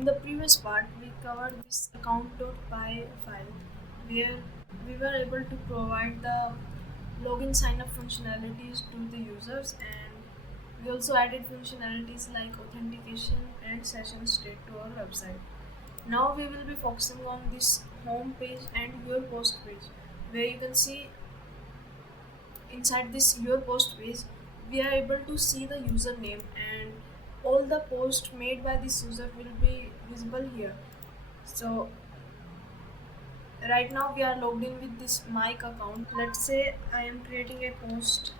In the previous part, we covered this account.py file where we were able to provide the login sign up functionalities to the users, and we also added functionalities like authentication and session state to our website. Now we will be focusing on this home page and your post page, where you can see inside this your post page we are able to see the username, and all the posts made by this user will be visible here. So right now we are logged in with this mic account. Let's say I am creating a post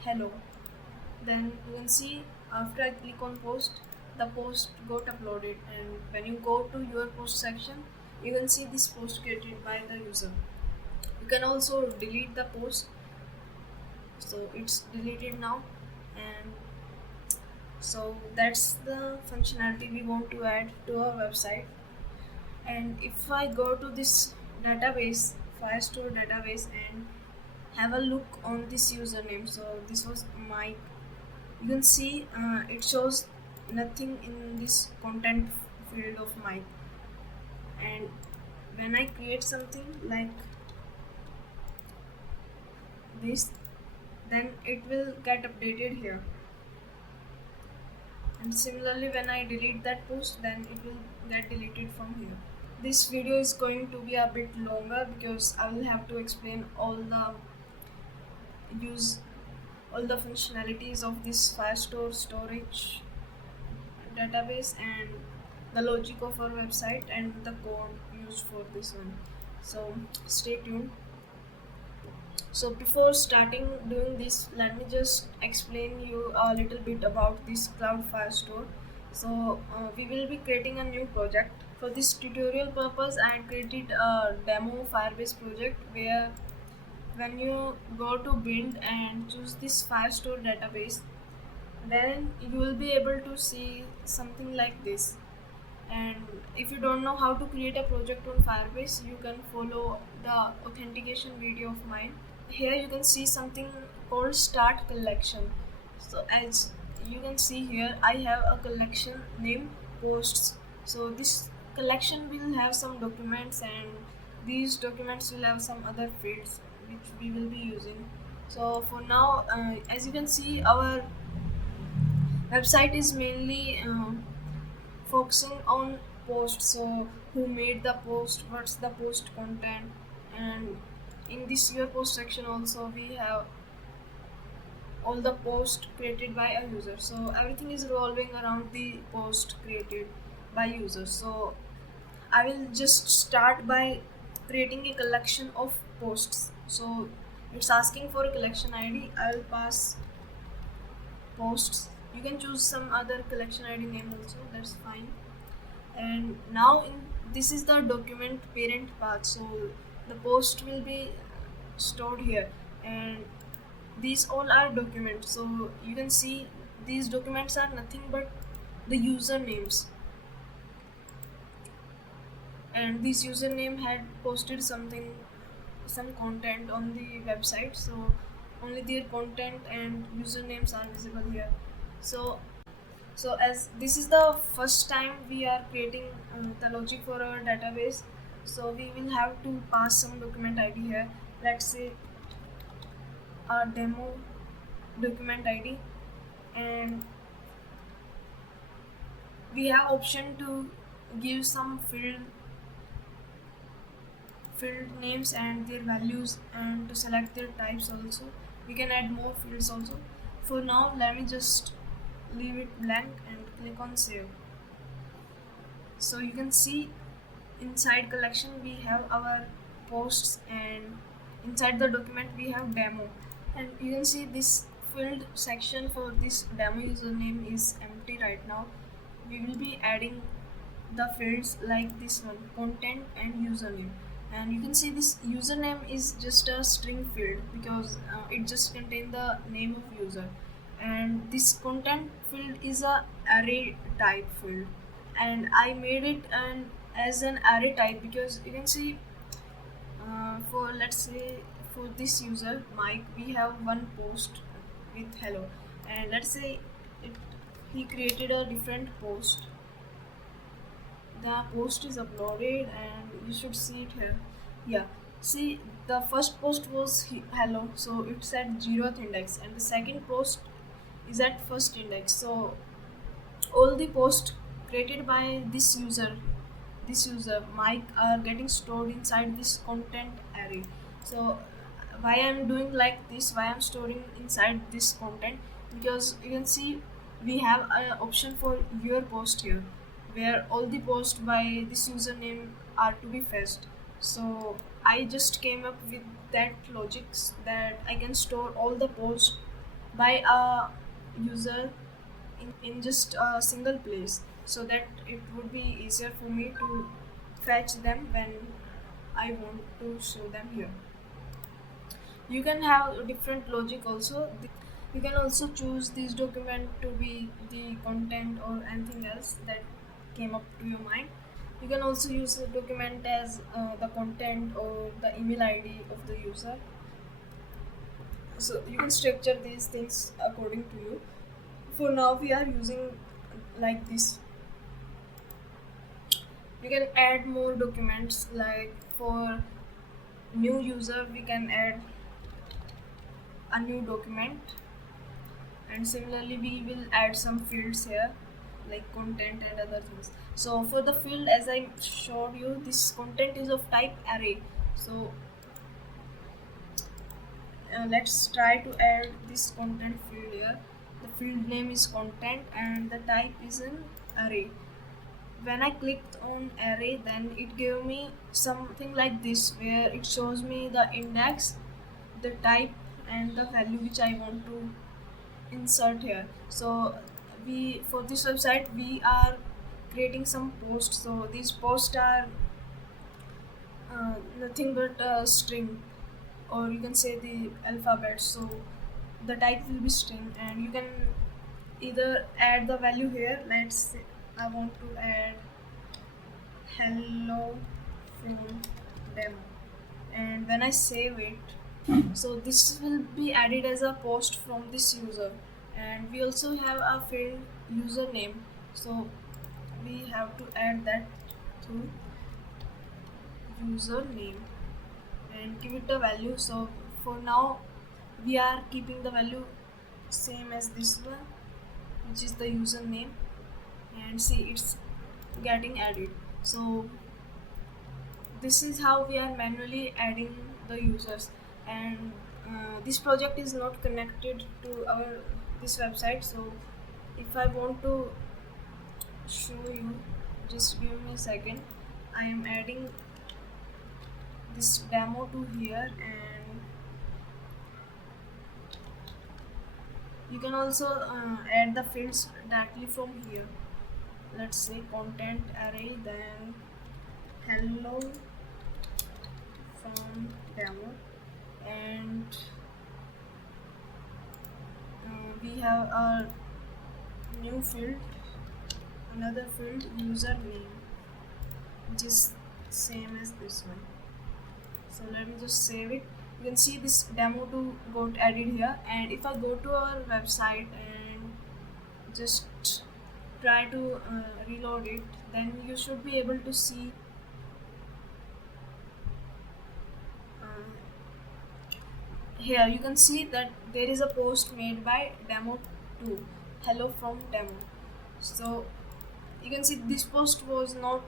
hello, then you can see after I click on post, the post got uploaded, and when you go to your post section you can see this post created by the user. You can also delete the post, so it's deleted now. And so that's the functionality we want to add to our website. And if I go to this database, Firestore database, and have a look on this username, so this was my, you can see it shows nothing in this content field of mine. And when I create something like this, then it will get updated here. And similarly, when I delete that post, then it will get deleted from here. This video is going to be a bit longer because I will have to explain use all the functionalities of this Firestore storage database and the logic of our website and the code used for this one. So stay tuned. So before starting doing this, let me just explain you a little bit about this Cloud Firestore. So we will be creating a new project. For this tutorial purpose, I created a demo Firebase project where when you go to build and choose this Firestore database, then you will be able to see something like this. And if you don't know how to create a project on Firebase, you can follow the authentication video of mine. Here you can see something called start collection. So as you can see here, I have a collection named posts. So this collection will have some documents, and these documents will have some other fields which we will be using. So for now, as you can see, our website is mainly focusing on posts. So who made the post, what's the post content, and in this your post section also we have all the posts created by a user. So everything is revolving around the post created by users. So I will just start by creating a collection of posts. So it's asking for a collection id. I will pass posts. You can choose some other collection id name also, that's fine. And now this is the document parent path. So the post will be stored here, and these all are documents. So you can see these documents are nothing but the usernames, and this username had posted some content on the website, so only their content and usernames are visible here. So as this is the first time we are creating the logic for our database, so we will have to pass some document id here. Let's say our demo document id, and we have option to give some field names and their values, and to select their types also. We can add more fields also. For now, let me just leave it blank and click on save. So you can see inside collection we have our posts, and inside the document we have demo, and you can see this field section for this demo username is empty right now. We will be adding the fields like this one, content and username. And you can see this username is just a string field because it just contains the name of user, and this content field is a array type field, and I made it as an array type because you can see for, let's say, for this user Mike, we have one post with hello, and let's say he created a different post the post is uploaded and you should see it here. Yeah, see, the first post was hello, so it's at 0th index, and the second post is at first index. So all the posts created by this user Mike are getting stored inside this content array. So why I'm doing like this, why I'm storing inside this content, because you can see we have an option for your post here, where all the posts by this username are to be fetched. So I just came up with that logic that I can store all the posts by a user in just a single place, so that it would be easier for me to fetch them when I want to show them here. You can have different logic also. You can also choose this document to be the content or anything else that came up to your mind. You can also use the document as the content or the email ID of the user. So you can structure these things according to you. For now we are using like this. You can add more documents, like for new user we can add a new document, and similarly we will add some fields here like content and other things. So for the field, as I showed you, this content is of type array. So let's try to add this content field here. The field name is content and the type is an array. When I clicked on array, then it gave me something like this, where it shows me the index, the type, and the value which I want to insert here. So we, for this website, we are creating some posts. So these posts are nothing but a string, or you can say the alphabet. So the type will be string, and you can either add the value here. Let's say I want to add hello from demo, and when I save it, so this will be added as a post from this user. And we also have a field username, so we have to add that to username and give it a value. So for now we are keeping the value same as this one, which is the username, and see, it's getting added. So this is how we are manually adding the users. And this project is not connected to our this website, so if I want to show you, just give me a second. I am adding this demo to here, and you can also add the fields directly from here. Let's say content array, then hello from demo, and we have a new field, another field username, which is same as this one. So let me just save it. You can see this demo 2 got added here, and if I go to our website and just try to reload it, then you should be able to see here. You can see that there is a post made by demo 2, hello from demo. So you can see this post was not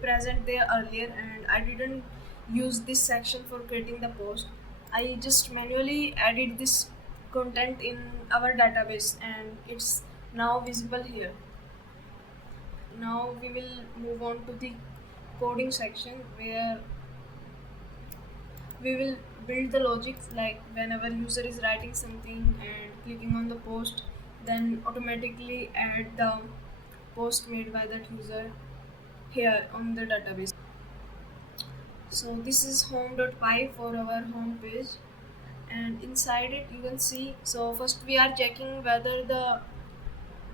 present there earlier, and I didn't use this section for creating the post. I just manually added this content in our database, and it's now visible here. Now we will move on to the coding section, where we will build the logic, like whenever user is writing something and clicking on the post, then automatically add the post made by that user here on the database. So this is home.py for our home page, and inside it you can see, so first we are checking whether the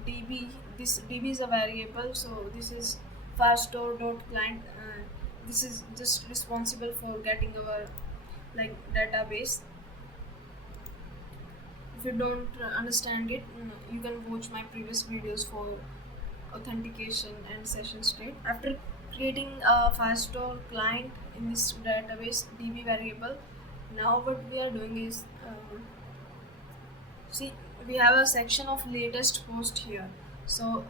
db, this db is a variable. So this is firestore.client, this is just responsible for getting our like database. If you don't understand it, you can watch my previous videos for authentication and session state. After creating a Firestore client in this database DB variable, now what we are doing is see, we have a section of latest post here. So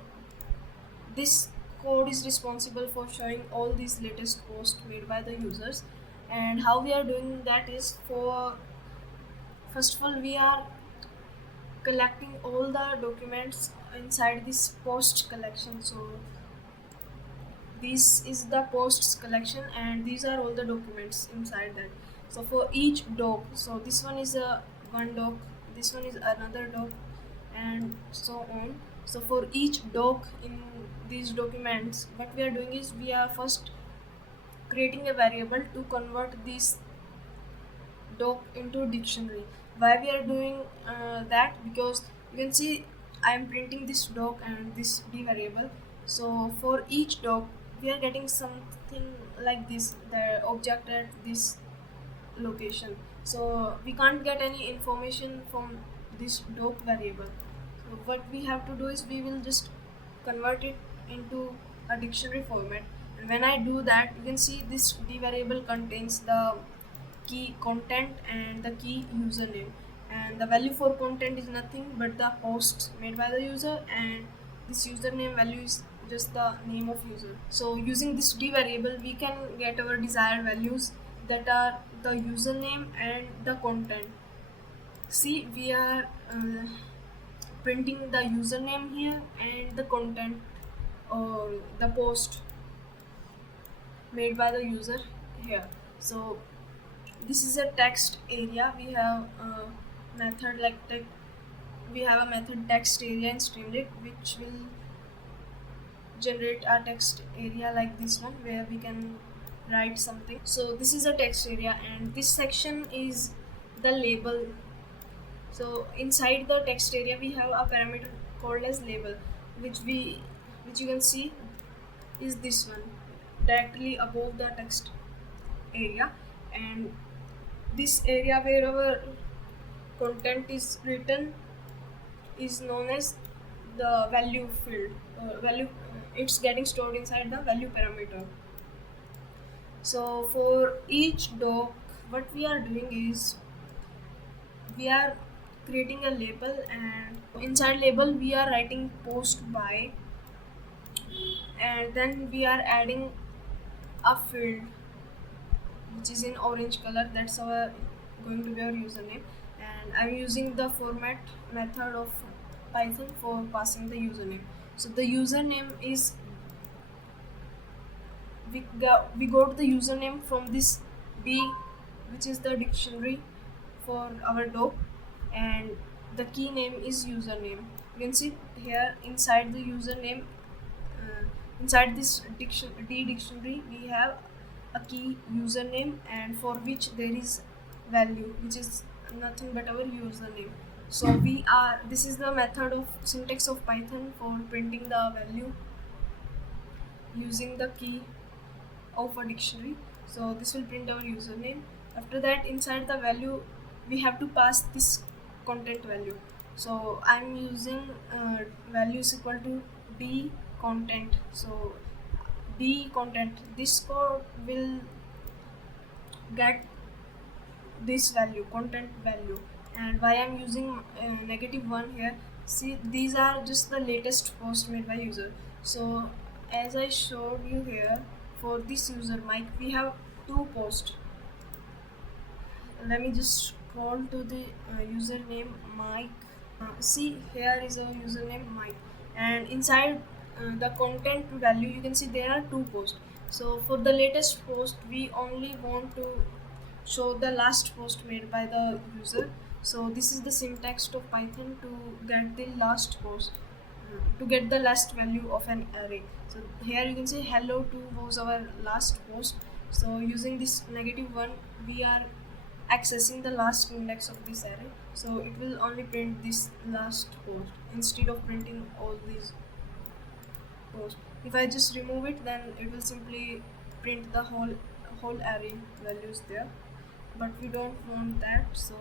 this code is responsible for showing all these latest posts made by the users. And how we are doing that is, for first of all, we are collecting all the documents inside this post collection. So this is the posts collection and these are all the documents inside that. So for each doc, so this one is a one doc, this one is another doc, and so on. So for each doc in these documents, what we are doing is we are first creating a variable to convert this doc into dictionary. Why we are doing that? Because you can see I am printing this doc and this d variable. So for each doc we are getting something like this, the object at this location. So we can't get any information from this doc variable. So what we have to do is we will just convert it into a dictionary format. And when I do that, you can see this d variable contains the key content and the key username, and the value for content is nothing but the posts made by the user, and this username value is just the name of user. So using this d variable we can get our desired values, that are the username and the content. See, we are printing the username here and the content or the post made by the user here. So this is a text area. We have a method like we have a method text area in Streamlit, which will generate a text area like this one where we can write something. So this is a text area and this section is the label. So inside the text area we have a parameter called as label, which you can see is this one directly above the text area. And this area where our content is written is known as the value field. It's getting stored inside the value parameter. So for each doc, what we are doing is we are creating a label, and inside label we are writing post by, and then we are adding a field which is in orange color. That's our going to be our username, and I'm using the format method of Python for passing the username. So the username is we got the username from this D, which is the dictionary for our doc, and the key name is username. You can see here inside the username, inside this D dictionary we have a key username, and for which there is value which is nothing but our username. So this is the method of syntax of Python for printing the value using the key of a dictionary. So this will print our username. After that, inside the value we have to pass this content value. So I'm using value is equal to d content. So d content, this code will get this value, content value. And why I'm using -1 here, see, these are just the latest post made by user. So as I showed you here, for this user Mike, we have two posts. Let me just scroll to the username Mike. See, here is a username Mike, and inside the content value you can see there are two posts. So for the latest post we only want to show the last post made by the user. So this is the syntax of Python to get the last post, to get the last value of an array. So here you can see hello2 was our last post. So using this -1 we are accessing the last index of this array. So it will only print this last post instead of printing all these posts. If I just remove it, then it will simply print the whole array values there, but we don't want that, so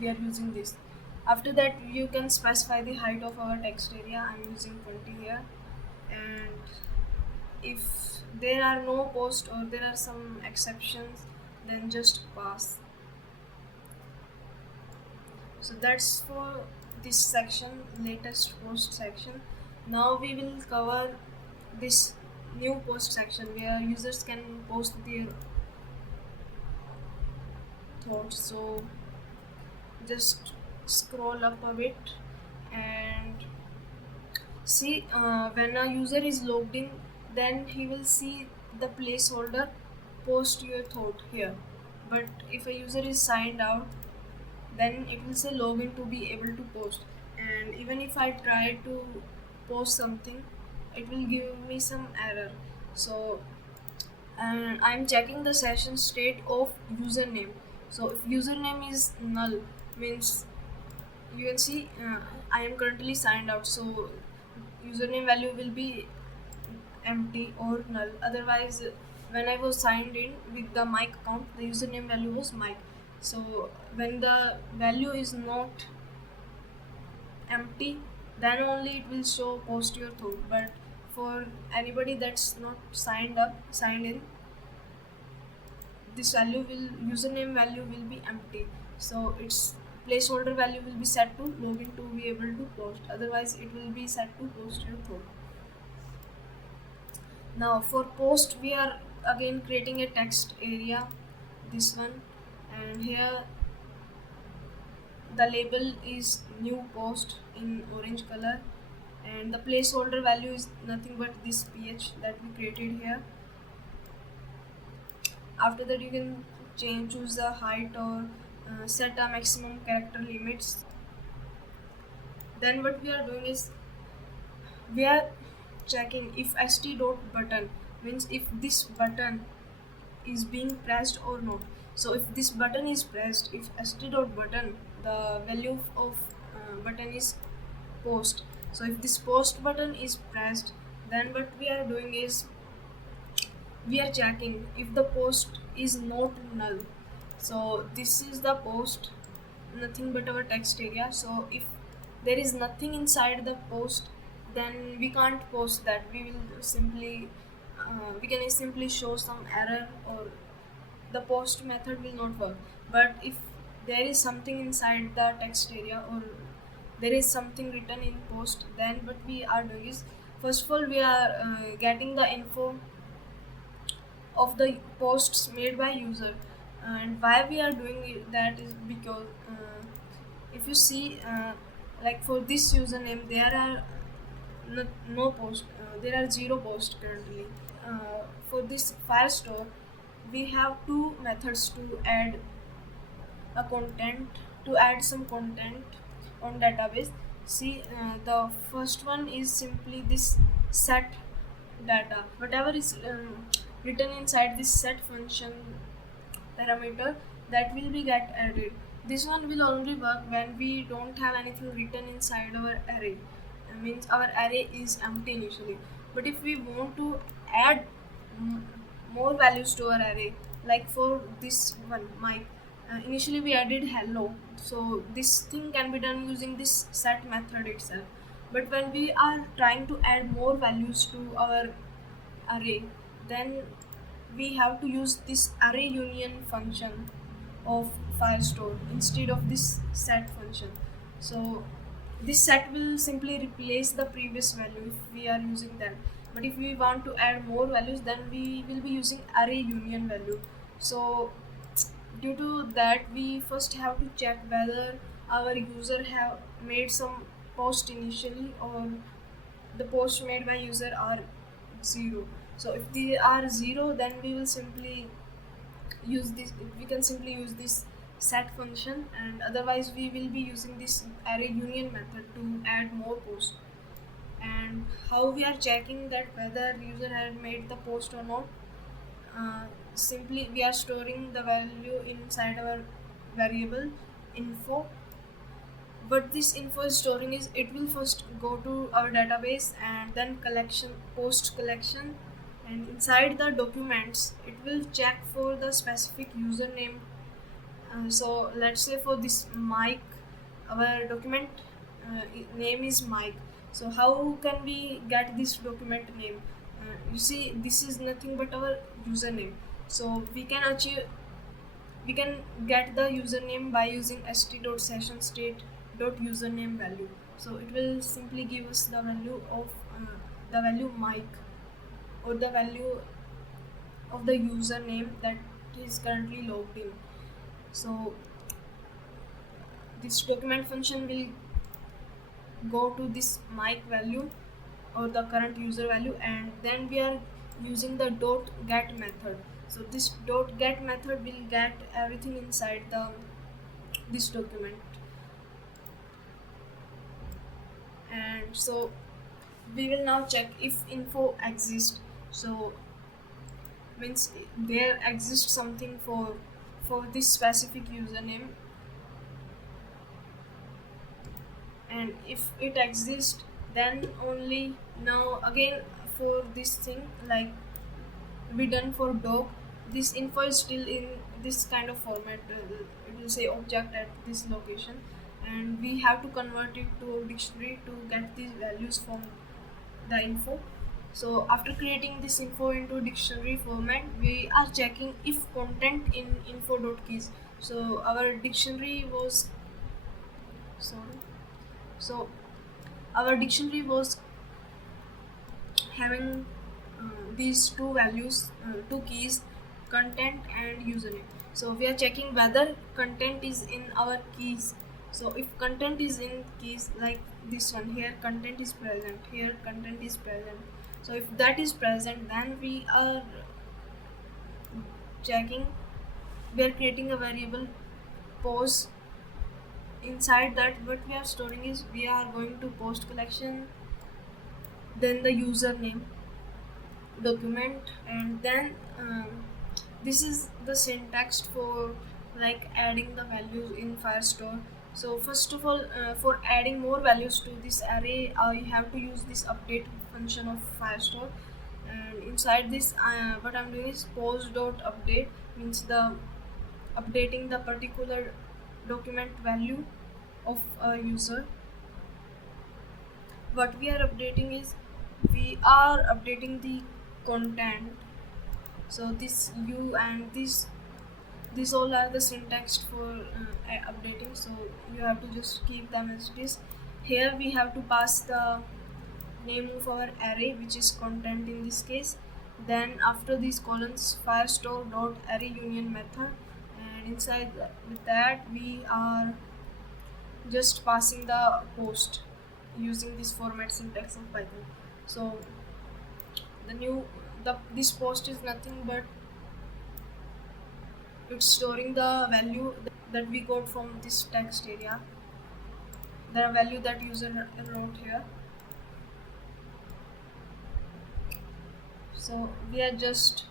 we are using this. After that, you can specify the height of our text area. I'm using 20 here. And if there are no post or there are some exceptions, then just pass. So that's for this section, latest post section. Now we will cover this new post section where users can post their thoughts. So just scroll up a bit and see, when a user is logged in, then he will see the placeholder post your thought here. But if a user is signed out, then it will say login to be able to post. And even if I try to post something, it will give me some error. So, and I'm checking the session state of username. So if username is null, means you can see, I am currently signed out, so username value will be empty or null. Otherwise, when I was signed in with the mic account, the username value was mic. So when the value is not empty, then only it will show post your thought. But for anybody that's not signed in, this value will username value will be empty. So its placeholder value will be set to login to be able to post. Otherwise, it will be set to post your thought. Now for post, we are again creating a text area, this one, and here the label is new post in orange color, and the placeholder value is nothing but this ph that we created here. After that, you can choose the height or set a maximum character limits. Then what we are doing is we are checking if st dot button, means if this button is being pressed or not. So if this button is pressed, if st dot button, the value of button is post. So if this post button is pressed, then what we are doing is we are checking if the post is not null. So this is the post, nothing but our text area. So if there is nothing inside the post, then we can't post that. We will simply we can simply show some error, or the post method will not work. But if there is something inside the text area, or there is something written in post, then what we are doing is, first of all, we are getting the info of the posts made by user. And why we are doing that is because, if you see, like for this username, there are no post, there are zero posts currently. For this Firestore, we have two methods to add a content, to add some content on database. See, the first one is simply this set data. Whatever is written inside this set function parameter, that will be get added. This one will only work when we don't have anything written inside our array. Means our array is empty initially. But if we want to add m- more values to our array, like for this one, my initially we added hello. So this thing can be done using this set method itself. But when we are trying to add more values to our array, then we have to use this array union function of Firestore instead of this set function. So this set will simply replace the previous value if we are using that. But if we want to add more values, then we will be using array union value. So due to that, we first have to check whether our user have made some post initially, or the posts made by user are zero. So if they are zero, then we will simply use this, we can simply use this set function, and otherwise we will be using this array union method to add more posts. And how we are checking that whether user had made the post or not, simply we are storing the value inside our variable info. What this info is storing is, it will first go to our database and then collection, post collection, and inside the documents it will check for the specific username. So let's say for this mic our document name is Mike. So how can we get this document name? You see, this is nothing but our username. So we can get the username by using st.session_state.username value. So it will simply give us the value of the value Mike, or the value of the username that is currently logged in. So this document function will go to this Mike value or the current user value, and then we are using the .get method. So this .get method will get everything inside the this document. And so we will now check if info exists. So means there exists something for this specific username, and if it exists, then only now again for this thing, like we done for dog, this info is still in this kind of format. It will say object at this location, and we have to convert it to dictionary to get these values from the info. So after creating this info into dictionary format, we are checking if content in info.keys. So our dictionary was sorry so our dictionary was having these two values, two keys, content and username. So we are checking whether content is in our keys. So if content is in keys, like this one here, content is present, here content is present. So if that is present, then we are checking, we are creating a variable post. Inside that, what we are storing is, we are going to post collection, then the username, document, and then this is the syntax for like adding the values in Firestore. So first of all, for adding more values to this array, I have to use this update function of Firestore. And inside this, what I'm doing is post.update, means the updating the particular document value of a user. What we are updating is, we are updating the content. So this u and this all are the syntax for updating, so you have to just keep them as it is. Here we have to pass the name of our array, which is content in this case. Then after these colons, firestore dot array union method, and inside with that we are just passing the post using this format syntax of Python. So this post is nothing but it's storing the value that we got from this text area, the value that user wrote here. So we are just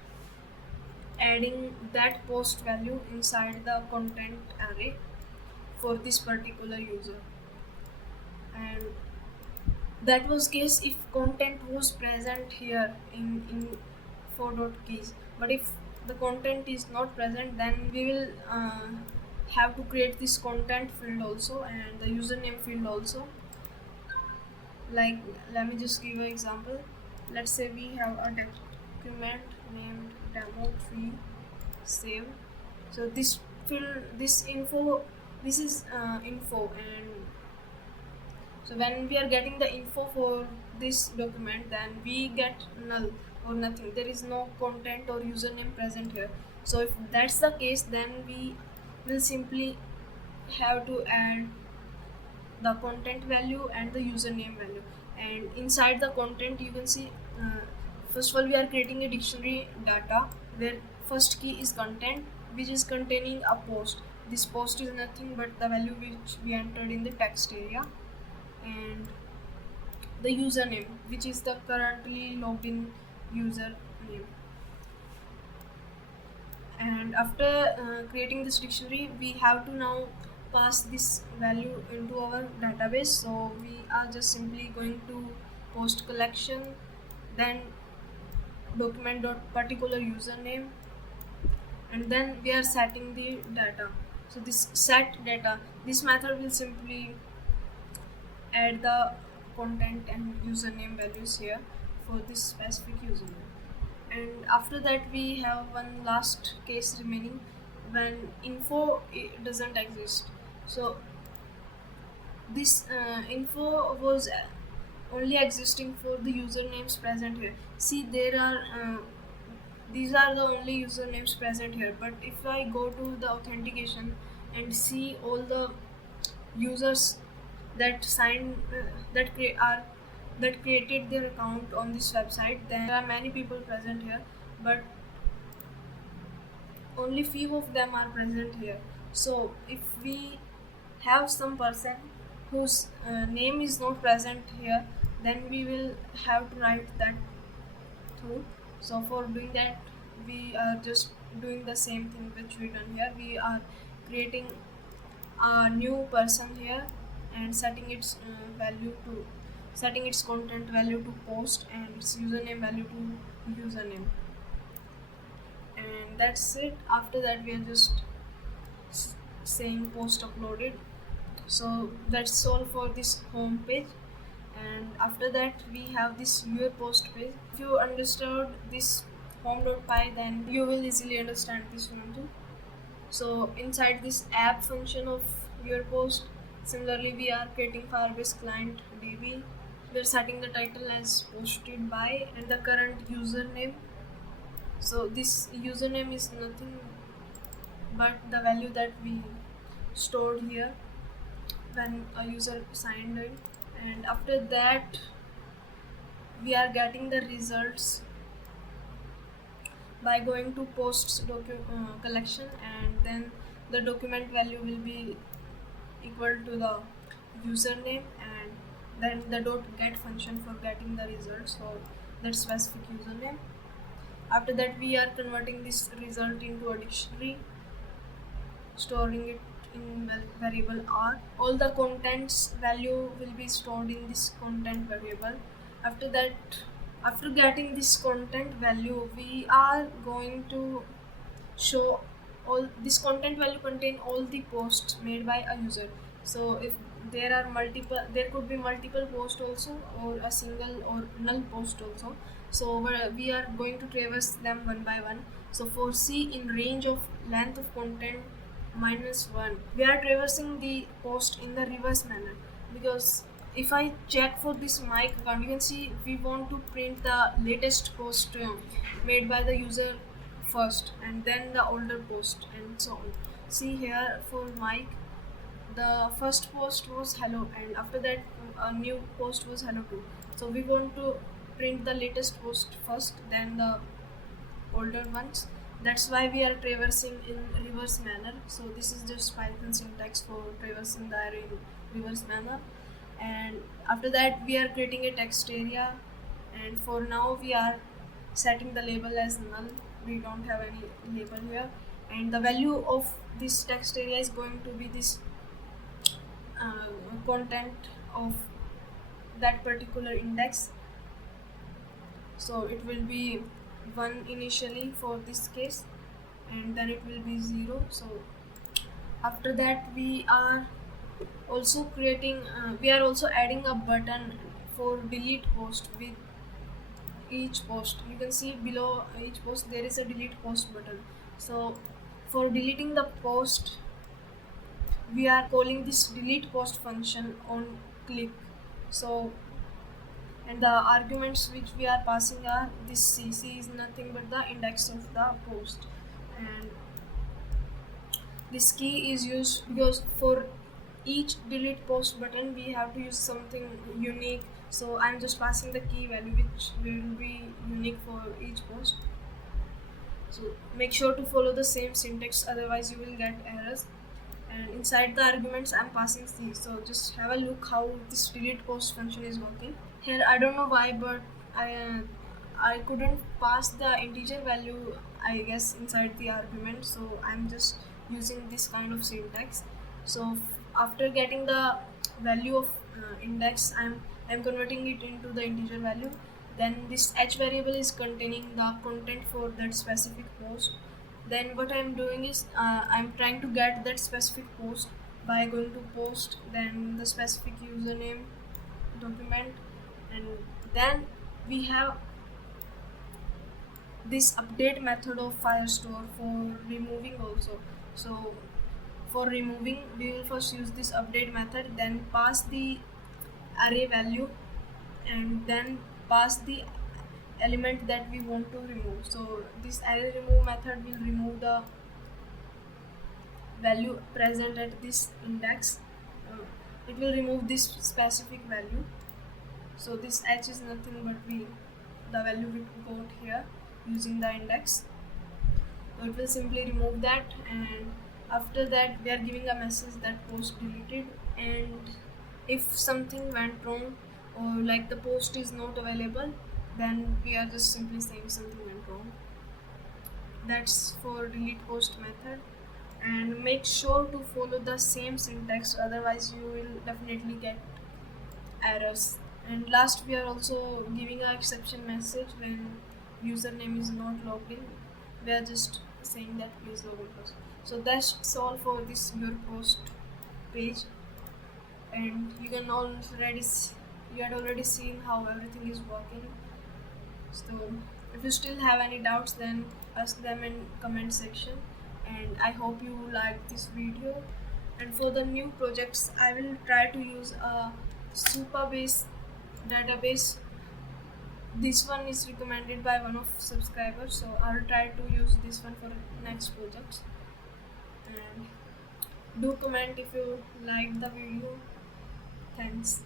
adding that post value inside the content array for this particular user. And that was case if content was present here in 4.keys. But if the content is not present, then we will have to create this content field also and the username field also. Like, let me just give an example. Let's say we have a document named demo3 save. So this field, this info, this is info, and so when we are getting the info for this document, then we get null or nothing. There is no content or username present here. So if that's the case, then we will simply have to add the content value and the username value. And inside the content, you can see, first of all, we are creating a dictionary data where first key is content, which is containing a post. This post is nothing but the value which we entered in the text area, and the username, which is the currently logged in user name. And after creating this dictionary, we have to now pass this value into our database. So we are just simply going to post collection, then document dot particular username, and then we are setting the data. So this set data, this method will simply add the content and username values here for this specific username. And after that we have one last case remaining when info doesn't exist. So this info was only existing for the usernames present here. See, there are these are the only usernames present here, but if I go to the authentication and see all the users that signed that created their account on this website, then there are many people present here, but only few of them are present here. So if we have some person whose name is not present here, then we will have to write that through. So for doing that, we are just doing the same thing which we done here. We are creating a new person here and setting its content value to post and its username value to username, and that's it. After that we are just saying post uploaded. So that's all for this home page, and after that we have this viewer post page. If you understood this home.py, then you will easily understand this one too. So inside this app function of viewer post, similarly we are creating Firebase client DB. We're setting the title as posted by and the current username. So this username is nothing but the value that we stored here when a user signed in, and after that we are getting the results by going to posts collection, and then the document value will be equal to the username, and then the .get function for getting the results for that specific username. After that we are converting this result into a dictionary, storing it in variable r. All the contents value will be stored in this content variable. After that, after getting this content value, we are going to show all this content value contain all the posts made by a user. So if there could be multiple posts also, or a single or null post also. So we are going to traverse them one by one. So for C, in range of length of content -1, we are traversing the post in the reverse manner, because if I check for this mic account, you can see we want to print the latest post made by the user first, and then the older post, and so on. See here for mic, the first post was hello, and after that a new post was hello too. So we want to print the latest post first, then the older ones. That's why we are traversing in reverse manner. So this is just Python syntax for traversing the array in reverse manner. And after that we are creating a text area, and for now we are setting the label as null. We don't have any label here, and the value of this text area is going to be this content of that particular index. So it will be 1 initially for this case, and then it will be 0. So after that we are also adding a button for delete post with each post. You can see below each post there is a delete post button. So for deleting the post, we are calling this delete post function on click. So, and the arguments which we are passing are this C is nothing but the index of the post, and this key is used because for each delete post button we have to use something unique. So I'm just passing the key value which will be unique for each post. So make sure to follow the same syntax, otherwise you will get errors. And inside the arguments I'm passing C. So just have a look how this delete post function is working. Here I don't know why, but I couldn't pass the integer value, I guess, inside the argument. So I'm just using this kind of syntax. So after getting the value of index, I'm converting it into the integer value. Then this h variable is containing the content for that specific post. Then what I'm doing is I'm trying to get that specific post by going to post, then the specific username document, and then we have this update method of Firestore for removing also. So for removing, we will first use this update method, then pass the array value, and then pass the element that we want to remove. So this array remove method will remove the value present at this index. uh, it will remove this specific value. So this h is nothing but the value we got here using the index. So it will simply remove that, and after that we are giving a message that post deleted. And if something went wrong, or like the post is not available, then we are just simply saying something went wrong. That's for delete post method. And make sure to follow the same syntax, otherwise you will definitely get errors. And last, we are also giving an exception message when username is not logged in. We are just saying that please log in first. So that's all for this your post page. And you had already seen how everything is working. So if you still have any doubts, then ask them in comment section. And I hope you like this video. And for the new projects, I will try to use a Supabase database. This one is recommended by one of subscribers, so I'll try to use this one for next projects. And do comment if you like the video. Thanks.